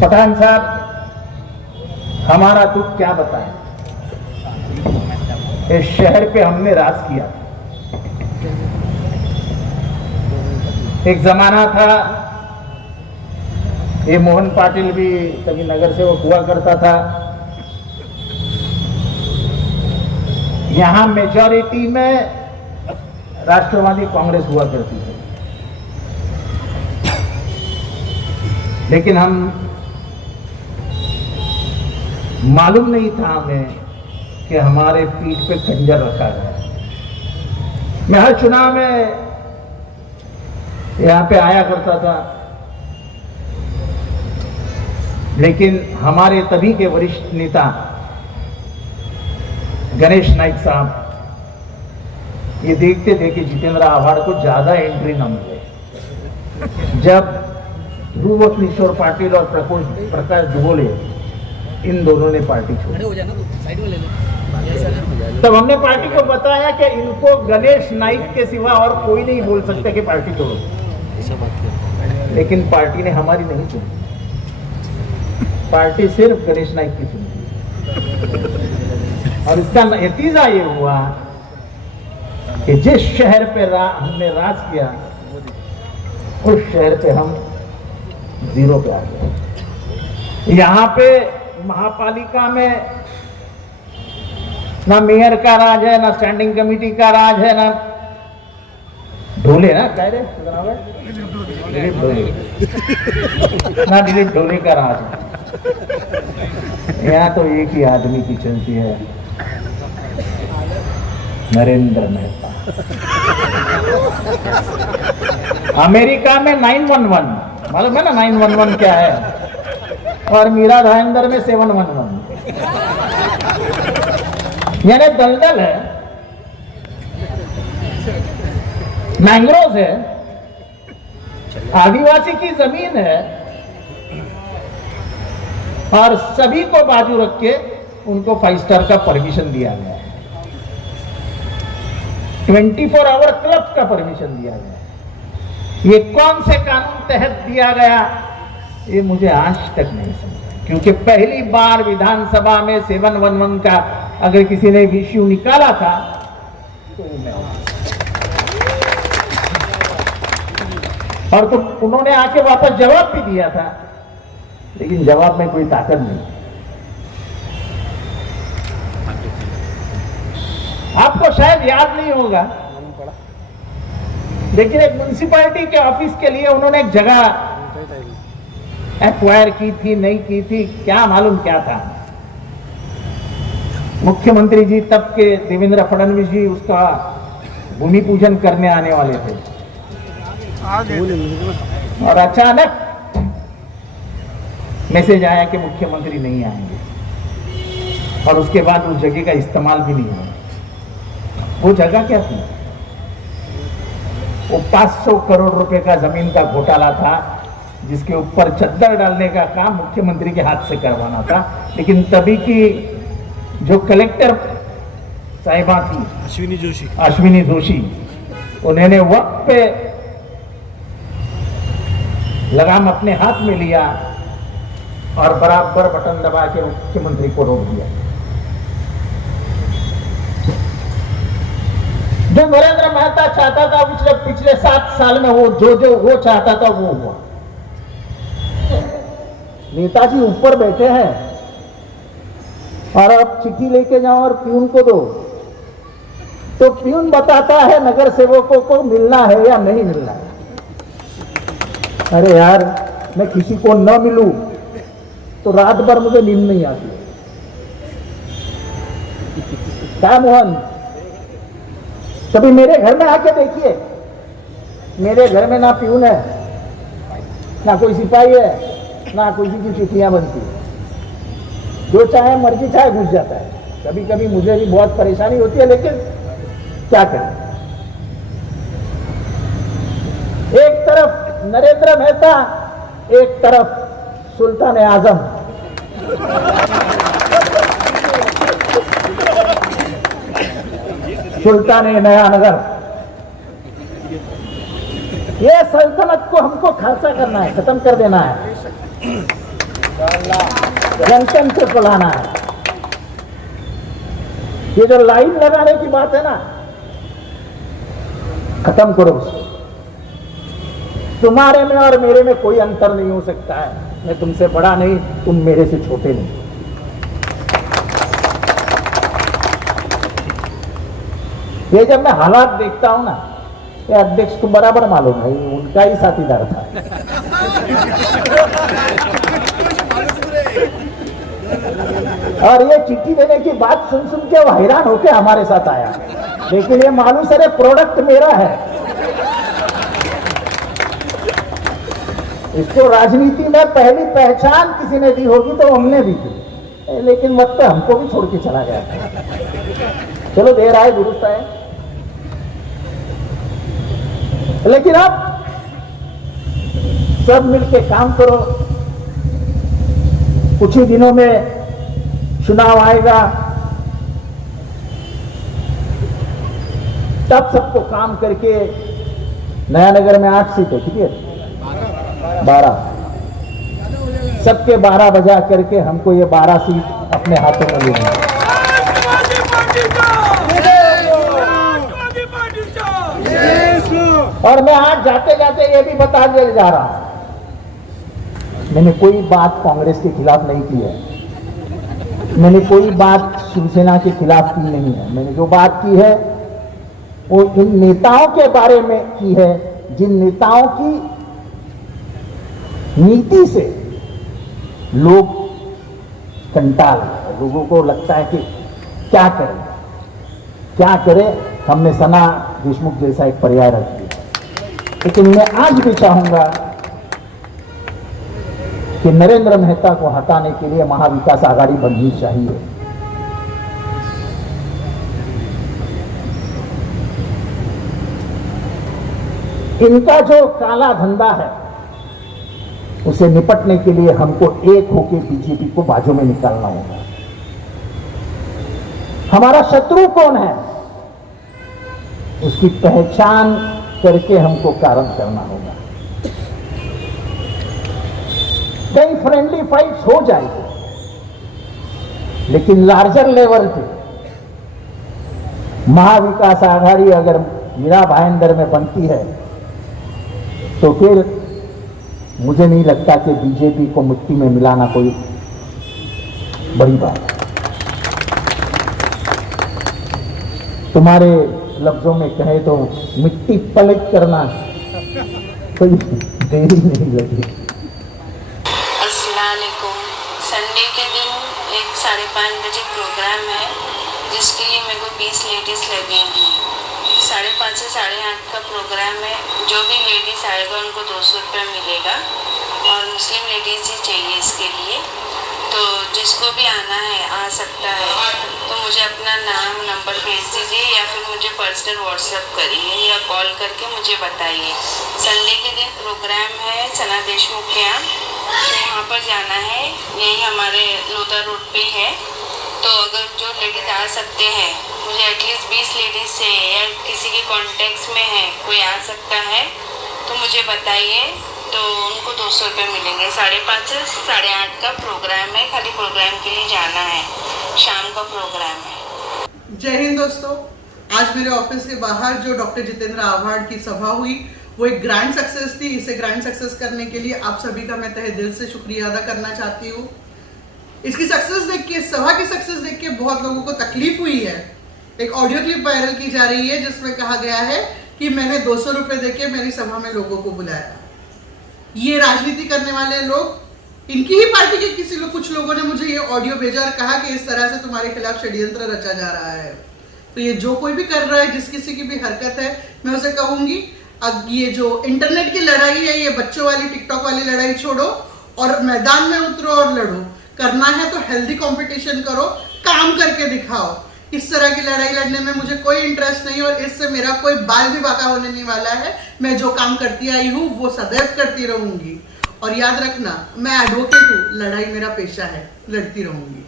पठान साहब, हमारा दुख क्या बताएं। इस शहर पे हमने राज किया। एक जमाना था, ये मोहन पाटिल भी कभी नगर सेवक हुआ करता था। यहां मेजॉरिटी में राष्ट्रवादी कांग्रेस हुआ करती थी, लेकिन हम मालूम नहीं था हमें कि हमारे पीठ पे खंजर रखा गया। मैं हर चुनाव में यहां पे आया करता था, लेकिन हमारे तभी के वरिष्ठ नेता गणेश नाइक साहब ये देखते थे कि जितेंद्र आव्हाड को ज्यादा एंट्री न मिले। जब ध्रुव किशोर पाटिल और प्रकाश दुबोले इन दोनों ने पार्टी छोड़ी, तब हमने पार्टी को बताया कि इनको गणेश नाइक के सिवा और कोई नहीं बोल सकता कि पार्टी छोड़ो, लेकिन पार्टी ने हमारी नहीं सुनी। पार्टी सिर्फ गणेश नाइक की सुनी, और इसका नतीजा ये हुआ कि जिस शहर पे हमने राज किया, उस शहर पे हम जीरो पे आ गए। यहाँ पे महापालिका में ना मेयर का राज है, ना स्टैंडिंग कमेटी का राज है, ना ढोले ना कह रहे ना दिलीप ढोले का राज है। यहाँ तो एक ही आदमी की चलती है, नरेंद्र मेहता। अमेरिका में 911 मालूम है ना 911 क्या है, और मीरा भाईंदर में 711 यानी दलदल है, मैंग्रोव है, आदिवासी की जमीन है, और सभी को बाजू रख के उनको 5 स्टार का परमिशन दिया गया है, 24 आवर क्लब का परमिशन दिया गया है। ये कौन से कानून तहत दिया गया, ये मुझे आज तक नहीं समझा, क्योंकि पहली बार विधानसभा में 711 का अगर किसी ने इश्यू निकाला था तो मैं, और तो उन्होंने आके वापस जवाब भी दिया था, लेकिन जवाब में कोई ताकत नहीं। आपको शायद याद नहीं होगा, लेकिन एक म्युनिसिपैलिटी के ऑफिस के लिए उन्होंने एक जगह एक्वायर की थी, नहीं की थी, क्या मालूम क्या था। मुख्यमंत्री जी तब के देवेंद्र फडणवीस जी उसका भूमि पूजन करने आने वाले थे, और अचानक मैसेज आया कि मुख्यमंत्री नहीं आएंगे, और उसके बाद उस जगह का इस्तेमाल भी नहीं हुआ। वो जगह क्या थी? वो 500 करोड़ रुपए का जमीन का घोटाला था, जिसके ऊपर चद्दर डालने का काम मुख्यमंत्री के हाथ से करवाना था, लेकिन तभी की जो कलेक्टर साहिबा थी अश्विनी जोशी, उन्होंने वक्त पे लगाम अपने हाथ में लिया और बराबर बटन दबा के मुख्यमंत्री को रोक दिया। जो नरेंद्र मेहता चाहता था पिछले 7 साल में, वो जो वो चाहता था वो हुआ। नेताजी ऊपर बैठे हैं और आप चिट्ठी लेके जाओ और प्यून को दो, तो प्यून बताता है नगर सेवकों को मिलना है या नहीं मिलना है। अरे यार, मैं किसी को न मिलूं तो रात भर मुझे नींद नहीं आती। क्या मोहन, कभी मेरे घर में आके देखिए, मेरे घर में ना प्यून है, ना कोई सिपाही है, ना कोई की चिट्ठियां बनती, जो चाहे मर्जी चाहे घुस जाता है। कभी कभी मुझे भी बहुत परेशानी होती है, लेकिन क्या करें। एक तरफ नरेंद्र मेहता, एक तरफ सुल्तान आजम। सुल्तान नया नगर, ये सल्तनत को हमको खालसा करना है, खत्म कर देना है। जनतंत्र को लाना है। ये जो लाइन लगाने की बात है ना, खत्म करो उसको। तुम्हारे में और मेरे में कोई अंतर नहीं हो सकता है। मैं तुमसे बड़ा नहीं, तुम मेरे से छोटे नहीं। ये जब मैं हालात देखता हूं ना, ये अध्यक्ष को बराबर मालूम है, उनका ही साथीदार था। और ये चिट्ठी देने की बात सुन सुन के वो हैरान होके हमारे साथ आया, लेकिन ये मालूम सर प्रोडक्ट मेरा है। इसको राजनीति में पहली पहचान किसी ने दी होगी तो हमने भी दी, लेकिन वक्त हमको भी छोड़ के चला गया। चलो देर आए दुरुस्त आए, लेकिन अब सब मिलके काम करो। कुछ ही दिनों में चुनाव आएगा, तब सबको काम करके नया नगर में 8 सीटें, कितनी है? 12। सबके 12 बजा करके हमको ये 12 सीट अपने हाथों में लेनी है। और मैं आज जाते जाते ये भी बता दिया जा रहा हूं, मैंने कोई बात कांग्रेस के खिलाफ नहीं की है, मैंने कोई बात शिवसेना के खिलाफ की नहीं है। मैंने जो बात की है वो इन नेताओं के बारे में की है, जिन नेताओं की नीति से लोग कंटाल, लोगों को लगता है कि क्या करें क्या करें। हमने सना देशमुख जैसा एक पर्याय रख दिया, लेकिन मैं आज भी चाहूंगा कि नरेंद्र मेहता को हटाने के लिए महाविकास आघाड़ी बननी चाहिए। इनका जो काला धंधा है उसे निपटने के लिए हमको एक होकर बीजेपी को बाजू में निकालना होगा। हमारा शत्रु कौन है उसकी पहचान करके हमको कारण करना होगा। कई फ्रेंडली फाइट्स हो जाएगी, लेकिन लार्जर लेवल पे महाविकास आघाड़ी अगर मीरा भाईंदर में बनती है तो फिर मुझे नहीं लगता कि बीजेपी को मिट्टी में मिलाना कोई बड़ी बात है। तुम्हारे लफ्जों में कहे तो मिट्टी पलट करना कोई देरी नहीं लगी। अस्सलामुअलैकुम। संडे के दिन एक 5:30 बजे प्रोग्राम है जिसके लिए मेरे को 20 लेडीज लगेंगी। 5:30 से 8:30 का प्रोग्राम है। जो भी लेडीज आएगा उनको 200 रुपये मिलेगा और मुस्लिम लेडीज ही चाहिए इसके लिए। तो जिसको भी आना है आ सकता है, तो मुझे अपना नाम नंबर भेज दीजिए या फिर मुझे पर्सनल व्हाट्सएप करिए या कॉल करके मुझे बताइए। संडे के दिन प्रोग्राम है सना देशमुख के यहाँ, तो वहाँ पर जाना है। यही हमारे लोधा रोड पे है। तो अगर जो लेडीज आ सकते हैं, मुझे एटलीस्ट 20 लेडीज से या किसी के कॉन्टेक्ट्स में है कोई आ सकता है तो मुझे बताइए, तो उनको 200 रुपये मिलेंगे। 5:30 से 8:30 का प्रोग्राम है, खाली प्रोग्राम के लिए जाना है। शाम का प्रोग्राम है। जय हिंद दोस्तों। आज मेरे ऑफिस के बाहर जो डॉक्टर जितेंद्र आव्हाड की सभा हुई वो एक ग्रैंड सक्सेस थी। इसे ग्रैंड सक्सेस करने के लिए आप सभी का मैं तहे दिल से शुक्रिया अदा करना चाहती हूँ। इसकी सक्सेस देख के, सभा की सक्सेस देख के बहुत लोगों को तकलीफ हुई है। एक ऑडियो क्लिप वायरल की जा रही है जिसमें कहा गया है कि मैंने 200 रुपये देके मेरी सभा में लोगों को बुलाया। ये राजनीति करने वाले लोग, इनकी ही पार्टी के कुछ लोगों ने मुझे ये ऑडियो भेजा और कहा कि इस तरह से तुम्हारे खिलाफ षड्यंत्र रचा जा रहा है। तो ये जो कोई भी कर रहा है, जिस किसी की भी हरकत है, मैं उसे कहूंगी अब ये जो इंटरनेट की लड़ाई है, ये बच्चों वाली टिकटॉक वाली लड़ाई छोड़ो और मैदान में उतरो और लड़ो। करना है तो हेल्दी कंपटीशन करो, काम करके दिखाओ। इस तरह की लड़ाई लड़ने में मुझे कोई इंटरेस्ट नहीं और इससे मेरा कोई बाल भी बाका होने नहीं वाला है। मैं जो काम करती आई हूँ वो सदैव करती रहूंगी। और याद रखना, मैं एडवोकेट हूँ, लड़ाई मेरा पेशा है, लड़ती रहूंगी।